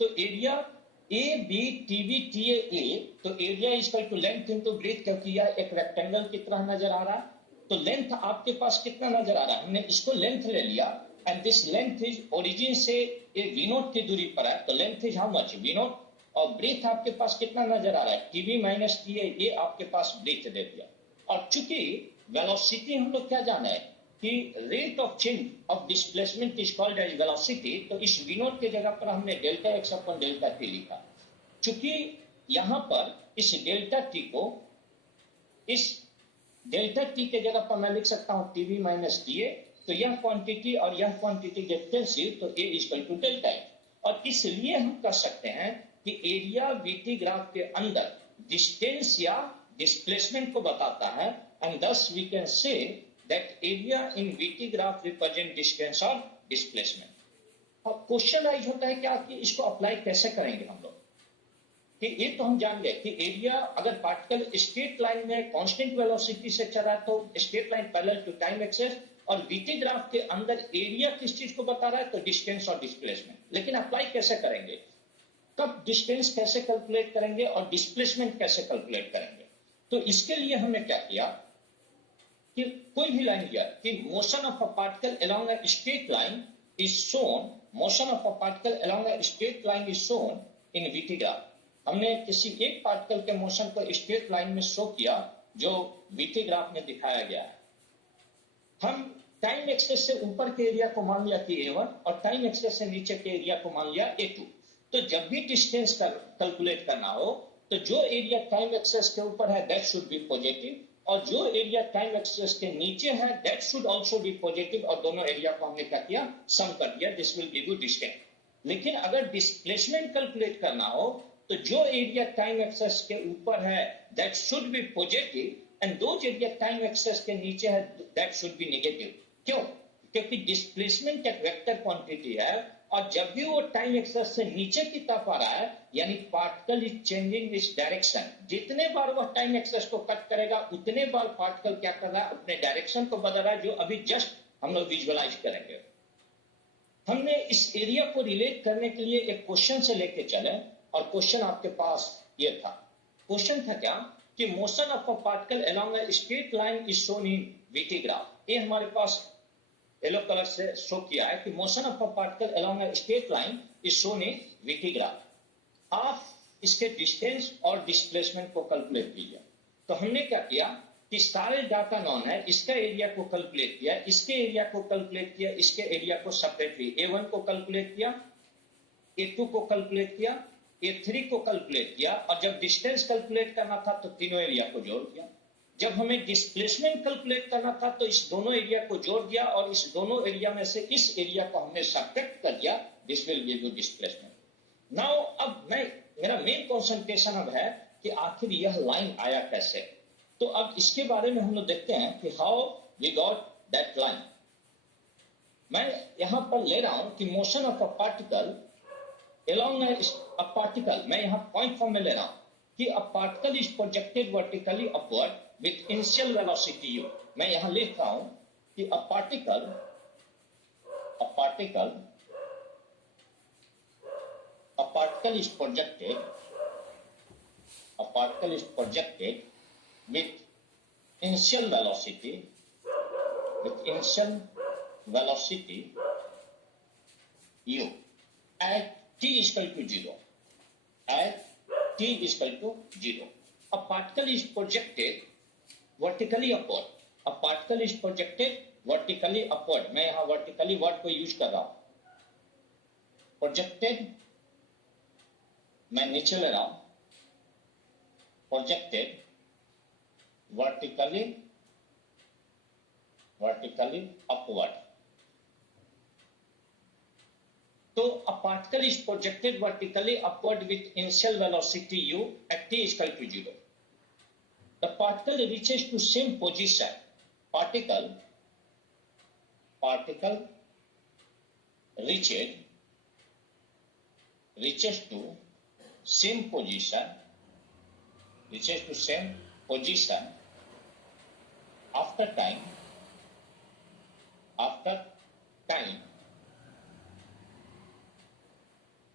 तो area A B T B T A, तो area equal to length into breadth, क्योंकि यह एक रेक्टेंगल की तरह नजर आ रहा है। तो लेंथ आपके पास कितना नजर आ रहा है, हमने इसको लेंथ ले लिया, and this length is origin से ये वी नोट की दूरी पर है, तो length is how much, v naught. और ब्रेथ आपके पास कितना नजर आ रहा है, टीबी माइनस टी ए, ये आपके पास ब्रेथ दे दिया। और चूंकि वेलोसिटी हम लोग क्या जाना है कि rate of change of displacement is called as velocity, तो इस वी नोट की जगह पर हमने delta x upon delta t लिखा। चूंकि यहां पर इस डेल्टा टी को, इस डेल्टा टी के जगह पर मैं लिख सकता हूं टीबी माइनस टी ए, तो यह क्वांटिटी और यह क्वांटिटी डिफरेंशियल, तो ए इक्वल टू डेल्टा एक्स। और इसलिए हम कह सकते हैं कि एरिया वीटी ग्राफ के अंदर डिस्टेंस या डिस्प्लेसमेंट को बताता है, and thus we can say that area in VT graph represent distance or displacement। अब क्वेश्चन राइज होता है क्या कि इसको अप्लाई कैसे करेंगे हम लोग, कि ये तो हम जान गए कि एरिया, अगर पार्टिकल स्ट्रेट लाइन में कांस्टेंट वेलोसिटी से चल रहा है तो straight line parallel to time axis, और वीटी ग्राफ के अंदर एरिया किस चीज को बता रहा है, तो डिस्टेंस और डिस्प्लेसमेंट। लेकिन अप्लाई कैसे करेंगे, कब डिस्टेंस कैसे कैलकुलेट करेंगे और डिस्प्लेसमेंट कैसे कैलकुलेट करेंगे। तो इसके लिए हमने क्या किया कि कोई भी लाइन दिया कि motion of a particle along a straight line is shown, motion of a particle along a straight line is shown in VT graph. हमने किसी एक पार्टिकल के मोशन को स्ट्रेट लाइन में शो किया जो वीटी ग्राफ में दिखाया गया है। हम टाइम एक्सेस से ऊपर के एरिया को मान लिया कि A1 और टाइम एक्सेस से नीचे के एरिया को मान लिया A2। तो जब भी डिस्टेंस कैलकुलेट करना हो तो जो एरिया टाइम एक्सेस के ऊपर है दैट शुड बी पॉजिटिव, और जो एरिया टाइम एक्सेस के नीचे है that should also be positive, और दोनों एरिया को हमने क्या किया, सम कर दिया, this will give you distance. लेकिन अगर डिस्प्लेसमेंट कैलकुलेट करना हो तो जो एरिया टाइम एक्सेस के ऊपर है that should be positive, and दो एरिया टाइम एक्सेस के नीचे है दैट शुड बी नेगेटिव। क्यों, क्योंकि डिस्प्लेसमेंट एक वेक्टर क्वांटिटी है, और जब भी वो टाइम एक्सेस से नीचे की तरफ आ रहा है यानी particle is changing its direction, जितने बार वह टाइम एक्सेस को कट करेगा उतने बार पार्टिकल क्या कर रहा है, अपने डायरेक्शन को बदल रहा है, जो अभी जस्ट हम लोग विजुअलाइज करेंगे। हमने इस एरिया को रिलेट करने के लिए एक क्वेश्चन से लेके चले, और क्वेश्चन आपके पास ये था, क्वेश्चन था क्या कि motion of a particle along a straight line is shown in VT graph. ये हमारे पास येलो कलर से शो किया है कि motion of a particle along a straight line is shown in VT graph. आप इसके डिस्टेंस और डिस्प्लेसमेंट को कैलकुलेट कीजिए। तो हमने क्या किया कि सारे डाटा नॉन है, इसका एरिया को कैलकुलेट किया, इसके एरिया को कैलकुलेट किया, इसके एरिया को सेपरेटली A1 को कैलकुलेट किया, A2 को कैलकुलेट किया, A3 को कैलकुलेट किया, और जब डिस्टेंस कैलकुलेट करना था तो तीनों एरिया को जोड़ दिया। जब हमें डिस्प्लेसमेंट कैलकुलेट करना था तो इस दोनों एरिया को जोड़ दिया, और इस दोनों एरिया में से इस एरिया को हमने सब्ट्रैक्ट कर दिया, this will give you displacement. Now अब मेरा मेन कंसंट्रेशन अब है कि आखिर यह लाइन आया कैसे। तो अब इसके बारे में हम लोग देखते हैं कि how we got that line. मैं यहां पर ले रहा हूं कि motion of a particle along a particle, मैं यहां पॉइंट फॉर्म में ले रहा हूं कि a particle is projected vertically upward with initial velocity u। मैं यहां लिख रहा हूं कि a particle is projected with initial velocity u at t is equal to 0, a particle is projected vertically upward, मैं यहां vertically वर्ड को use कर रहा हूं, projected मैं नीचे ले रहा हूं, projected vertically upward। तो a particle is projected vertically upward with initial velocity u at t is equal to 0। The particle reaches to same position, particle reaches to same position after time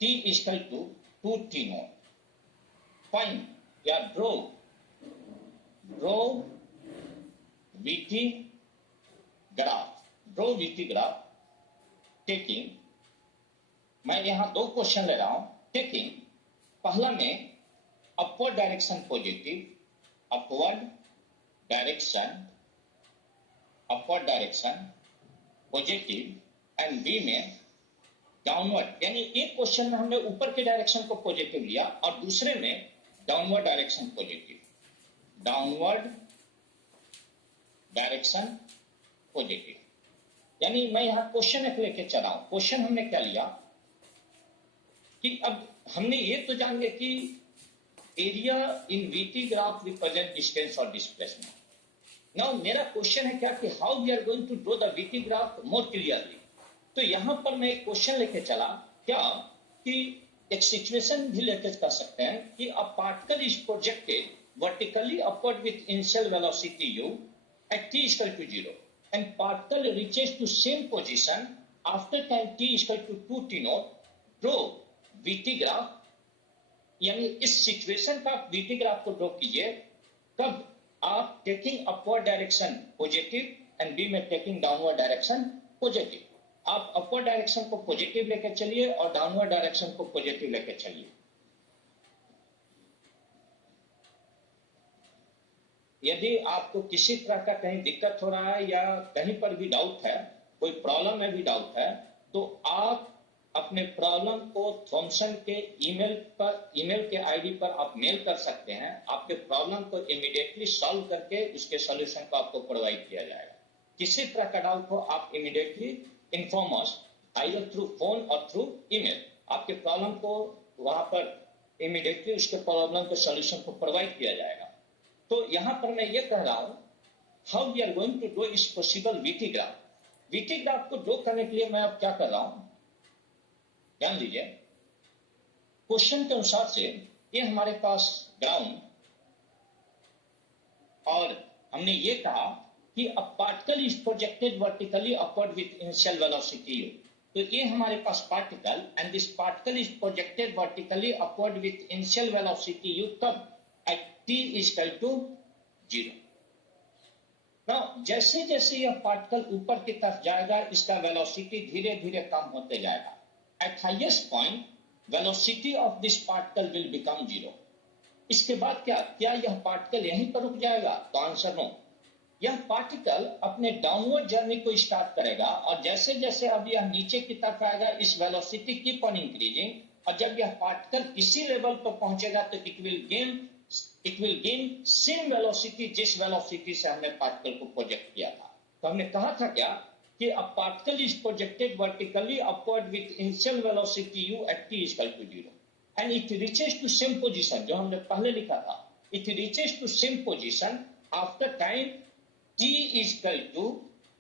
t equal to 2t naught, find या draw VT graph taking, मैं यहां दो question ले रहा हूं। Taking पहला में upward direction positive, upward direction positive and b में डाउनवर्ड, यानी एक क्वेश्चन में हमने ऊपर के डायरेक्शन को पॉजिटिव लिया और दूसरे में downward direction positive, downward direction positive. यानी मैं यहां क्वेश्चन एक लेके चला हूं। क्वेश्चन हमने क्या लिया कि अब हमने ये तो जान लिया कि area in VT graph represent distance और डिस्प्लेसमेंट। नाउ मेरा क्वेश्चन है क्या कि how we are going to draw the VT graph more clearly. तो यहां पर मैं एक क्वेश्चन लेके चला क्या कि एक सिचुएशन भी लेके कर सकते हैं कि a particle is projected vertically upward with initial velocity u at t is equal to 0 and particle reaches to same position after time t is equal to 2t naught, draw vt graph। यानी इस situation का आप vt graph को draw कीजिए कब आप taking upward direction positive and b में taking downward direction positive. आप अपवर्ड डायरेक्शन को पॉजिटिव लेकर चलिए और डाउनवर्ड डायरेक्शन को पॉजिटिव लेकर चलिए। यदि आपको किसी तरह का कहीं दिक्कत हो रहा है या कहीं पर भी डाउट है, कोई प्रॉब्लम में भी डाउट है, तो आप अपने प्रॉब्लम को थॉमसन के ईमेल के आईडी पर आप मेल कर सकते हैं। आपके प्रॉब्लम को इमीडिएटली सॉल्व करके उसके सॉल्यूशन को आपको प्रोवाइड किया जाएगा। किसी तरह का डाउट हो आप immediately inform us either through phone और थ्रू ईमेल। आपके प्रॉब्लम को वहां पर इमीडिएटली उसके प्रॉब्लम के सॉल्यूशन को प्रोवाइड किया जाएगा। तो यहां पर मैं ये कह रहा हूं how we are going to draw इस possible VT graph. VT graph को ड्रॉ करने के लिए मैं अब क्या कर रहा हूं, ध्यान दीजिए। क्वेश्चन के अनुसार से ये हमारे पास ग्राउंड और हमने ये कहा कि a particle is projected vertically upward with initial velocity u। तो ये हमारे पास particle and this particle is projected vertically upward with initial velocity u कब at t is equal to 0। Now जैसे जैसे यह पार्टिकल ऊपर की तरफ जाएगा इसका वेलोसिटी धीरे धीरे कम होते जाएगा। Eight highest point velocity of this particle will become 0। इसके बाद क्या यह पार्टिकल यहीं पर रुक जाएगा? तो आंसर नो। यह पार्टिकल अपने डाउनवर्ड जर्नी को स्टार्ट करेगा और जैसे जैसे अब यह नीचे की तरफ आएगा इस वेलोसिटी कीप ऑन इंक्रीजिंग, और जब यह पार्टिकल किसी लेवल पर पहुंचेगा तो it will gain same velocity जिस वेलोसिटी से हमने पार्टिकल को प्रोजेक्ट किया था। तो हमने कहा था क्या कि a particle is projected vertically upward with initial velocity u at t is equal to 0 and it reaches to same position, जो हमने पहले लिखा था, it reaches to same position after time t is equal to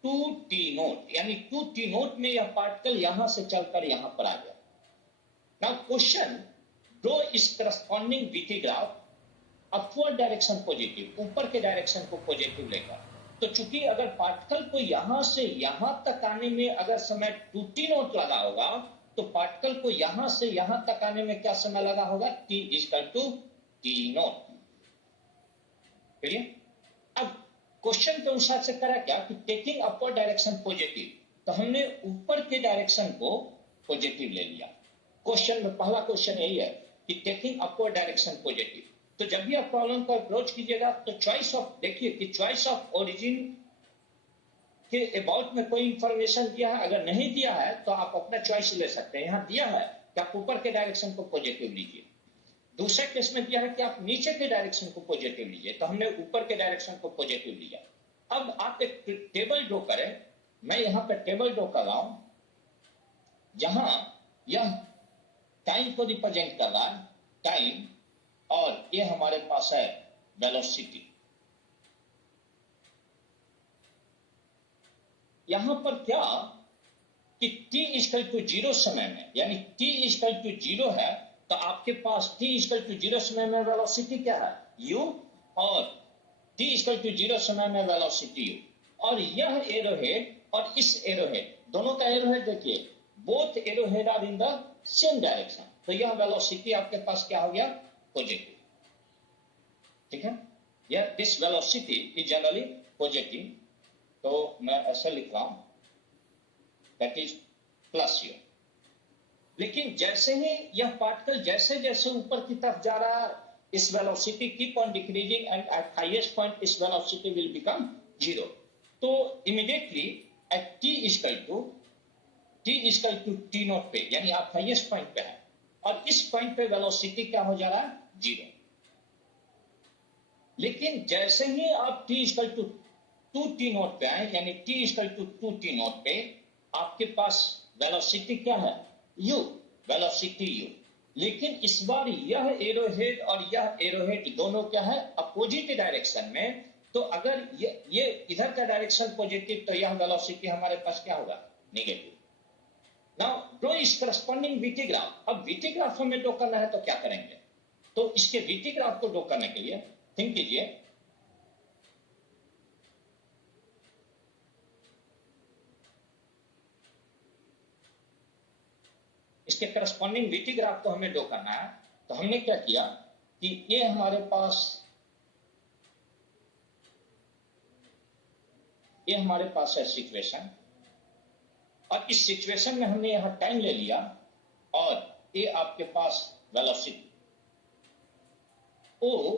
2t naught। यानी 2t naught में यह particle यहां से चलकर यहां पर आ गया। Now question, draw is corresponding VT graph upward direction positive, ऊपर के डायरेक्शन को पॉजिटिव लेकर। तो चूंकि अगर पार्टिकल को यहां से यहां तक आने में अगर समय 2t नॉट लगा होगा तो पार्टिकल को यहां से यहां तक आने में क्या समय लगा होगा? t is equal to t not. Clear? अब क्वेश्चन के अनुसार से करा क्या कि टेकिंग अपवर्ड डायरेक्शन पॉजिटिव, तो हमने ऊपर के डायरेक्शन को पॉजिटिव ले लिया। क्वेश्चन में पहला क्वेश्चन यही है कि टेकिंग अपवर्ड डायरेक्शन पॉजिटिव। तो जब भी आप प्रॉब्लम को अप्रोच कीजिएगा तो चॉइस ऑफ, देखिए कि चॉइस ऑफ ओरिजिन के अबाउट में कोई इंफॉर्मेशन दिया है, अगर नहीं दिया है तो आप अपना चॉइस ले सकते हैं। यहां दिया है कि आप ऊपर के डायरेक्शन को पॉजिटिव लीजिए। दूसरे केस में दिया है कि आप नीचे के डायरेक्शन को पॉजिटिव लीजिए, तो हमने ऊपर के डायरेक्शन को पॉजिटिव लिया। अब आप एक टेबल ड्रॉ करें। मैं यहां पर टेबल ड्रॉ कर रहा हूं जहां यह टाइम को रिप्रेजेंट कर रहा है, टाइम, और ये हमारे पास है वेलोसिटी। यहां पर क्या कि t इक्वल टू 0 समय में, यानी t इक्वल टू 0 है, तो आपके पास t इक्वल टू 0 समय में वेलोसिटी क्या है? u, और t इक्वल टू 0 समय में वेलोसिटी u। और यह एरोहेड और इस एरोहेड, दोनों का एरोहेड देखिए, both arrowhead are in the same direction. तो यह वेलोसिटी आपके पास क्या हो गया, पॉजिटिव। ठीक है, यह this velocity is generally positive, तो मैं ऐसा लिख रहा हूं, दैट इज प्लस यू। लेकिन जैसे ही यह पार्टिकल जैसे जैसे ऊपर की तरफ जा रहा है, इस velocity keep on decreasing and at highest point इस वेलोसिटी विल बिकम 0। तो immediately at t equal to t naught पे, यानी आप हाईएस्ट पॉइंट पे है, और इस पॉइंट पे वेलोसिटी क्या हो जा रहा है, 0। लेकिन जैसे ही आप T equal to 2t not पे आए, यानी T equal to 2t not पे, आपके पास वेलोसिटी क्या है, u, वेलोसिटी u। लेकिन इस बार यह एरोहेड और यह एरोहेड दोनों क्या है, अपोजिट डायरेक्शन में। तो अगर ये इधर का डायरेक्शन पॉजिटिव, तो यह वेलोसिटी हमारे पास क्या होगा, नेगेटिव। नाउ ड्रॉ इस करस्पॉन्डिंग वीटी ग्राफ। अब वीटी ग्राफ हमें ड्रॉ करना है, तो क्या करेंगे, तो इसके वीटी ग्राफ को ड्रॉ करने के लिए थिंक कीजिए, इसके करस्पॉन्डिंग वीटी ग्राफ को हमें ड्रॉ करना है। तो हमने क्या किया कि ये हमारे पास है सिचुएशन, और इस सिचुएशन में हमने यहां टाइम ले लिया, और ये आपके पास वेलोसिटी ओ।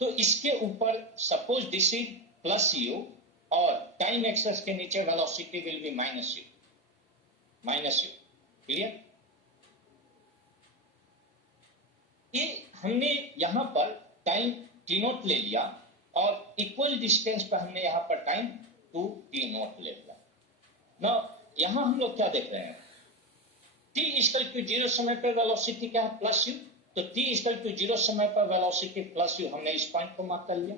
तो इसके ऊपर suppose this is plus you, और टाइम एक्सेस के नीचे velocity will be minus you. Clear? ये हमने यहां पर टाइम टी नोट ले लिया, और इक्वल डिस्टेंस पर हमने यहां पर टाइम 2t नोट ले लिया। ना यहां हम लोग क्या देख रहे हैं, t इक्वल टू 0 समय पर वेलोसिटी क्या है, प्लस यू। तो t इक्वल टू 0 समय पर वेलोसिटी प्लस यू, हमने इस पॉइंट को मार्क कर लिया।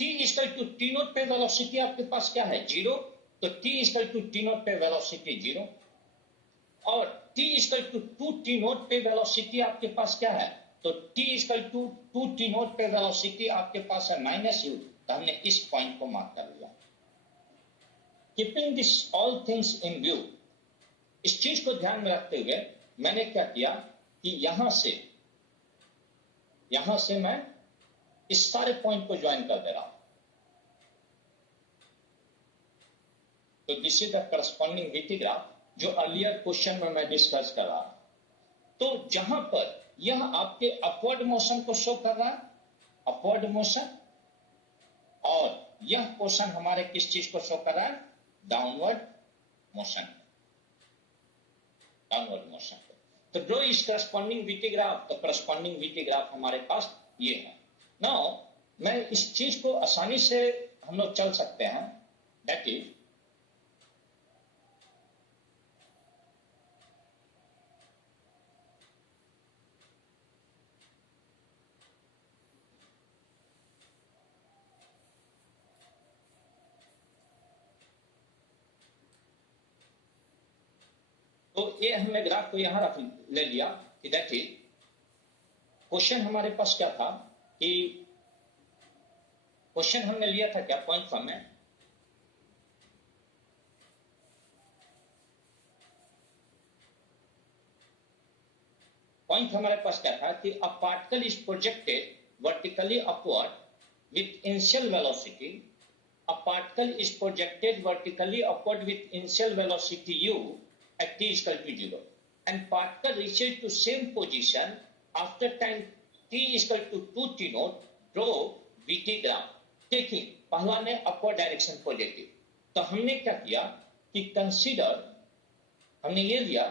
t equal to t naught पे वेलोसिटी आपके पास क्या है, 0। तो t equal to t naught पे वेलोसिटी 0, और t equal to 2t naught पे वेलोसिटी आपके पास क्या है, तो t equal to 2t naught पे वेलोसिटी आपके पास है माइनस यू। तो हमने इस पॉइंट को मार्क कर लिया। Keeping this all things in view, इस चीज को ध्यान में रखते हुए मैंने क्या किया कि यहां से मैं इस सारे पॉइंट को ज्वाइन कर दे रहा हूं। तो this is the corresponding VT graph, जो अर्लियर क्वेश्चन में मैं डिस्कस कर रहा। तो जहां पर यह आपके अपवर्ड मोशन को शो कर रहा है, अपवर्ड मोशन, और यह पोर्शन हमारे किस चीज को शो कर रहा है, डाउनवर्ड मोशन। तो ड्रॉ इस करस्पॉन्डिंग वीटी ग्राफ। तो करस्पॉन्डिंग वीटी ग्राफ हमारे पास ये है। नाउ मैं इस चीज को आसानी से हम लोग चल सकते हैं, दैट इज तो ये हमने ग्राफ को यहां रख ले लिया कि दैट इज क्वेश्चन हमारे पास क्या था, कि क्वेश्चन हमने लिया था क्या, पॉइंट फॉर्म में, पॉइंट हमारे पास क्या था कि a particle is projected vertically upward with initial velocity. A particle is projected vertically upward with initial velocity u at t equal to 0, and particle reaches to same position after time t equal to 2t naught. Draw vt graph. देखिए पहला ने upward direction positive, तो हमने क्या किया कि consider, हमने ये लिया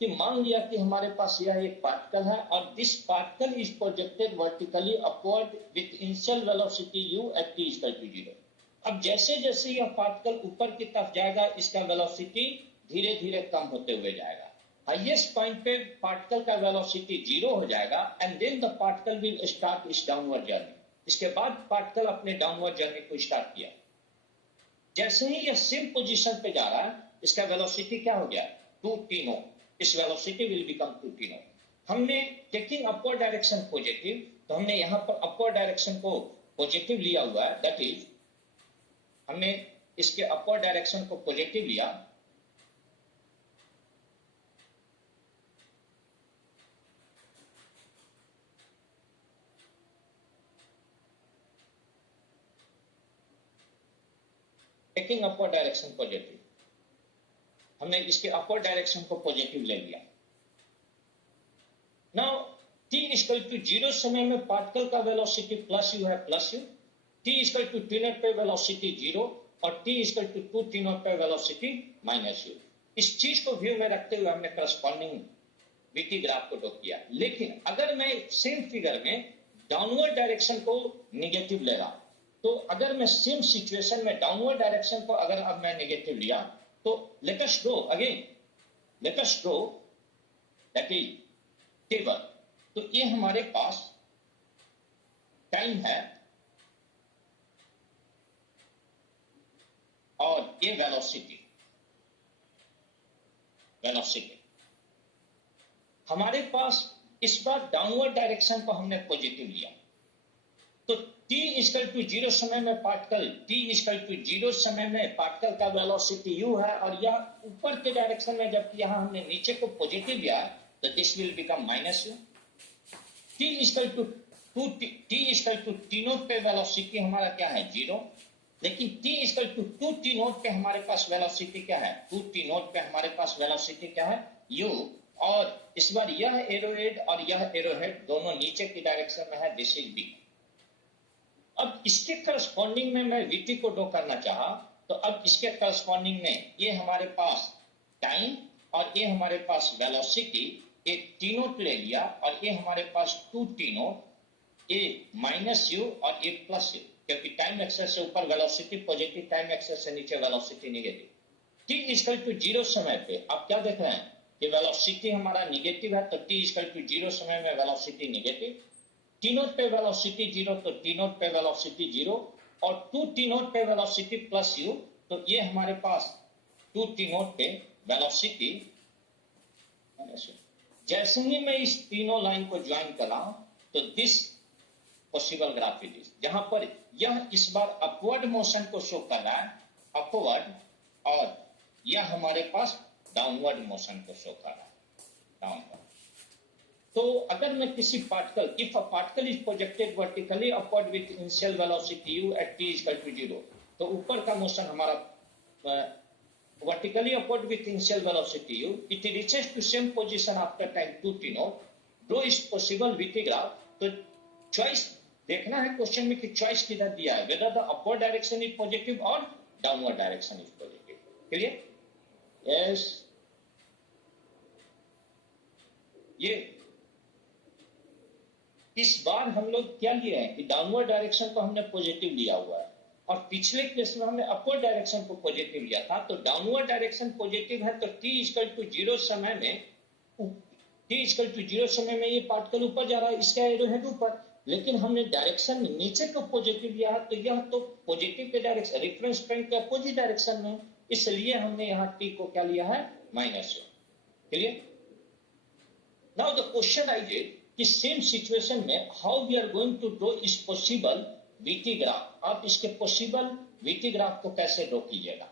कि मान लिया कि हमारे पास यह एक पार्टिकल है, और this particle is projected vertically upward with initial velocity u at t equal to 0। अब जैसे जैसे यह पार्टिकल ऊपर की तरफ जाएगा, इसका वेलोसिटी धीरे धीरे कम होते हुए जाएगा। हाईएस्ट पॉइंट पे पार्टिकल का वेलोसिटी 0 हो जाएगा, and then the particle will start its downward journey. इसके बाद पार्टिकल अपने डाउनवर्ड जर्नी को स्टार्ट किया। जैसे ही यह सेम पोजीशन पे जा रहा है, इसका वेलोसिटी क्या हो गया, 2t नॉट। इस velocity will become 2t not. हमने टेकिंग अपवर्ड डायरेक्शन पॉजिटिव, तो हमने यहां पर अपवर्ड डायरेक्शन को पॉजिटिव लिया हुआ है, दैट इज हमने इसके अपवर्ड डायरेक्शन को पॉजिटिव लिया, टेकिंग अपवर्ड डायरेक्शन पॉजिटिव, हमने इसके अपवर्ड डायरेक्शन को पॉजिटिव ले लिया। नाउ t इक्वल टू 0 समय में पार्टिकल का वेलोसिटी प्लस यू है, plus u, t equal to t naught पे वेलोसिटी 0 और t equal to 2 t naught पे वेलोसिटी माइनस यू। इस चीज को व्यू में रखते हुए हमने करस्पॉन्डिंग वीटी ग्राफ को ड्रॉ किया। लेकिन अगर मैं सेम फिगर में डाउनवर्ड डायरेक्शन को नेगेटिव ले रहा, तो अगर मैं सेम सिचुएशन में डाउनवर्ड डायरेक्शन को अगर अब मैं नेगेटिव लिया, तो let us draw again, let us draw that is table. तो ये हमारे पास टाइम है और ये वेलोसिटी, वेलोसिटी हमारे पास इस बार डाउनवर्ड डायरेक्शन को हमने पॉजिटिव लिया। तो t इक्वल टू 0 समय में पार्टिकल, t इक्वल टू 0 समय में पार्टिकल का वेलोसिटी u है, और यह ऊपर के डायरेक्शन में, जबकि यहां हमने नीचे को पॉजिटिव लिया, तो this will become minus u। t equal to t naught पे वेलोसिटी हमारा क्या है, 0, लेकिन t equal to 2t naught पे हमारे पास वेलोसिटी क्या है, 2t नोट पे हमारे पास वेलोसिटी क्या है, u। और इस बार यह एरोहेड और यह एरोहेड दोनों नीचे की डायरेक्शन में है, दिस इज b। अब इसके करस्पॉन्डिंग में मैं vt को ड्रॉ करना चाहा, तो अब इसके करस्पॉन्डिंग में ये हमारे पास टाइम और ये हमारे पास वेलोसिटी, एक टी नोट ले लिया, और ये हमारे पास 2t नोट, ये माइनस यू और ये प्लस यू, क्योंकि टाइम एक्सेस से ऊपर वेलोसिटी पॉजिटिव, टाइम एक्सेस से नीचे velocity negative. t equal to 0 समय पे आप क्या देख रहे हैं कि वेलोसिटी हमारा नेगेटिव है, तो t इक्वल टू 0 समय में वेलोसिटी नेगेटिव, t नोट पे वेलोसिटी 0, तो t नोट पे वेलोसिटी 0, और 2t नोट पे वेलोसिटी प्लस u, तो ये हमारे पास 2t नोट पे वेलोसिटी। जैसे ही मैं इस तीनों लाइन को ज्वाइन करा, तो this possible graph it is, जहां पर यह इस बार अपवर्ड मोशन को शो कर रहा है, अपवर्ड, और यह हमारे पास डाउनवर्ड मोशन को शो कर रहा है, डाउनवर्ड। तो अगर मैं किसी particle, if a particle is projected vertically upward with initial velocity u at t equal to 0, तो ऊपर का मोशन हमारा vertically upward with initial velocity u, it reaches to same position after time 2t naught, draw is possible vt graph। तो choice देखना है question में कि choice किधर दिया है, whether the upward direction is positive or downward direction is positive। Clear? Yes. ये इस बार हम लोग क्या लिए हैं कि डाउनवर्ड डायरेक्शन को हमने पॉजिटिव लिया हुआ है, और पिछले केस में हमने अपवर्ड डायरेक्शन को पॉजिटिव लिया था। तो डाउनवर्ड डायरेक्शन पॉजिटिव है, तो t इक्वल टू 0 समय में, t इक्वल टू 0 समय में ये पार्टिकल ऊपर जा रहा है, इसका एरोहेड ऊपर, लेकिन हमने डायरेक्शन नीचे को पॉजिटिव लिया है, तो यह तो पॉजिटिव के डायरेक्शन, रेफरेंस पॉइंट के अपोजिट डायरेक्शन में, इसलिए हमने यहाँ t को क्या लिया है, minus. Clear? Now the question I did कि सेम सिचुएशन में how we are going to draw इस पॉसिबल वीटी ग्राफ। आप इसके पॉसिबल वीटी ग्राफ को कैसे ड्रॉ कीजिएगा,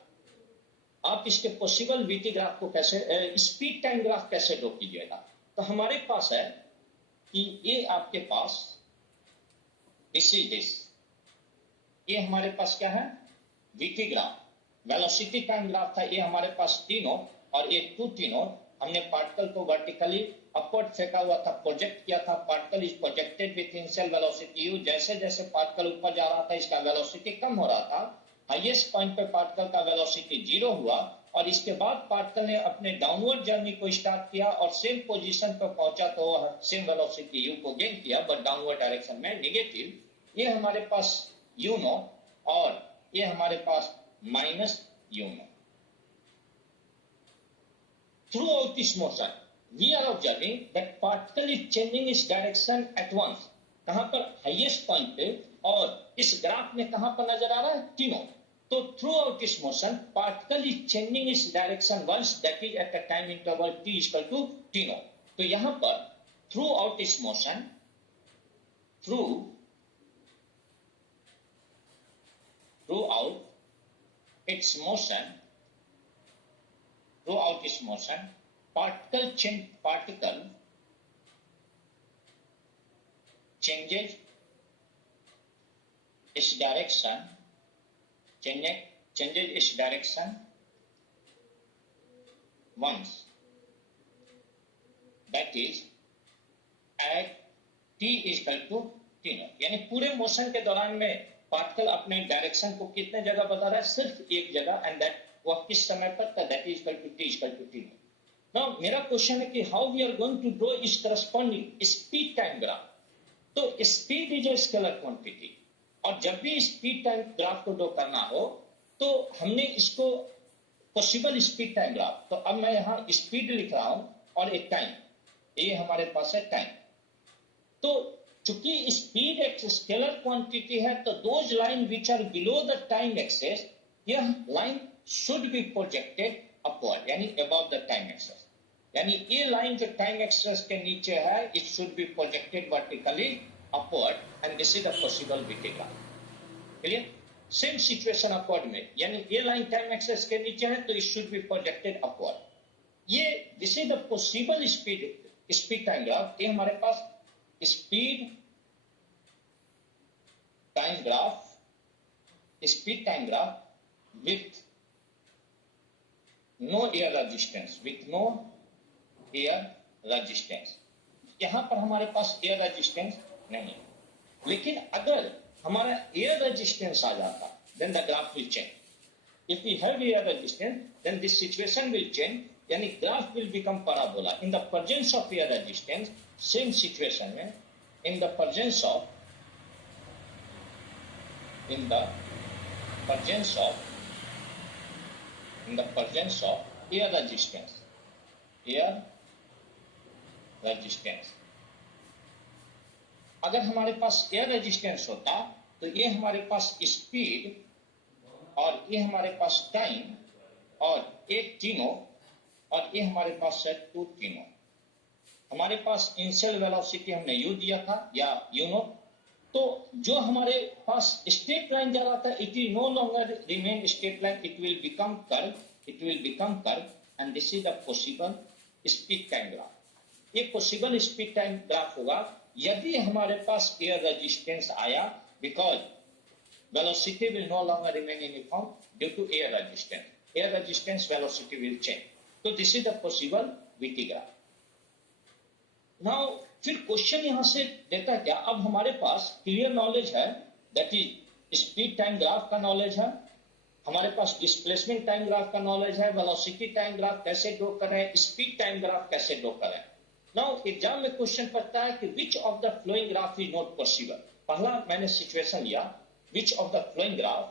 आप इसके पॉसिबल वीटी ग्राफ को कैसे, स्पीड टाइम ग्राफ कैसे ड्रॉ कीजिएगा। तो हमारे पास है कि ये आपके पास दिस, ये हमारे पास क्या है, VT graph, velocity time graph था, ये हमारे पास t नॉट और ये 2t नॉट। हमने पार्टिकल को वर्टिकली अपवर्ड फेंका हुआ था, प्रोजेक्ट किया था, particle is projected with initial velocity u। जैसे जैसे पार्टिकल ऊपर जा रहा था, इसका वेलोसिटी कम हो रहा था, हाईएस्ट पॉइंट पे पार्टिकल का वेलोसिटी 0 हुआ, और इसके बाद पार्टिकल ने अपने डाउनवर्ड जर्नी को स्टार्ट किया और सेम पोजीशन पर पहुंचा, तो सेम वेलोसिटी u को गेन किया, बट डाउनवर्ड डायरेक्शन में नेगेटिव। ये हमारे पास u नॉट और ये हमारे पास minus u naught. Throughout this motion, we are observing that particle is changing its direction at once। कहां पर, हाईएस्ट पॉइंट पे, और इस ग्राफ में कहां पर नजर आ रहा है, t नॉट। तो throughout this motion particle is changing its direction once, that is at a time interval t equal to t naught. तो यहां पर throughout this motion, throughout its motion, throughout its motion, particle changes its direction, changes changes its direction once, that is at t is equal to t naught, यानी पूरे motion के दौरान में particle अपने direction को कितने जगह बता रहा है, सिर्फ एक जगह, एंड दैट वह किस समय पर, that is equal to T is equal to T naught. Now मेरा क्वेश्चन है कि how we are going to draw इस करस्पॉन्डिंग स्पीड टाइम ग्राफ. तो speed is a scalar quantity, और जब भी स्पीड टाइम ग्राफ को ड्रॉ करना हो तो हमने इसको पॉसिबल स्पीड टाइम ग्राफ, तो अब मैं यहां स्पीड लिख रहा हूं और एक टाइम, ये हमारे पास है टाइम. तो चूंकि स्पीड एक स्केलर क्वांटिटी है, तो those line which are below the time axis, यह line should be projected upward, यानी अबव द टाइम एक्सेस. यानी ये लाइन जो टाइम एक्सेस के नीचे है, it should be projected vertically upward, and this is the possible VT graph. Clear? Same situation upward में, यानी ये लाइन टाइम एक्सेस के नीचे है, तो it should be projected upward. ये this is the possible speed time graph. ये हमारे पास speed time graph with no air resistance, यहां पर हमारे पास एयर रेजिस्टेंस नहीं है. लेकिन अगर हमारा एयर रेजिस्टेंस आ जाता, then the graph will change. If we have air resistance, then this situation will change, यानी graph will become parabola. In the presence of air resistance, same situation में, in the presence of air resistance, अगर हमारे पास air resistance होता, तो ये हमारे पास स्पीड, और ये हमारे पास टाइम, और एक तीनों, और ये हमारे पास है 2 तीनों. हमारे पास इनिशियल वेलोसिटी हमने u दिया था, या u नॉट. तो जो हमारे पास स्ट्रेट लाइन जा रहा था, it will no longer remain straight line, it will become curve, and this is the possible speed time graph. ये पॉसिबल स्पीड टाइम ग्राफ होगा यदि हमारे पास एयर रेजिस्टेंस आया, because velocity will no longer remain uniform due to air resistance, velocity will change. तो this is the possible VT graph. Now फिर question यहां से देता क्या, अब हमारे पास क्लियर नॉलेज है, that is speed time graph का नॉलेज है, हमारे पास डिस्प्लेसमेंट टाइम ग्राफ का नॉलेज है, वेलोसिटी टाइम ग्राफ कैसे ड्रॉ करें, स्पीड टाइम ग्राफ कैसे ड्रॉ करें. नाउ एग्जाम में क्वेश्चन पड़ता है कि which of the flowing graph is not possible. पहला मैंने सिचुएशन लिया, which of the flowing graph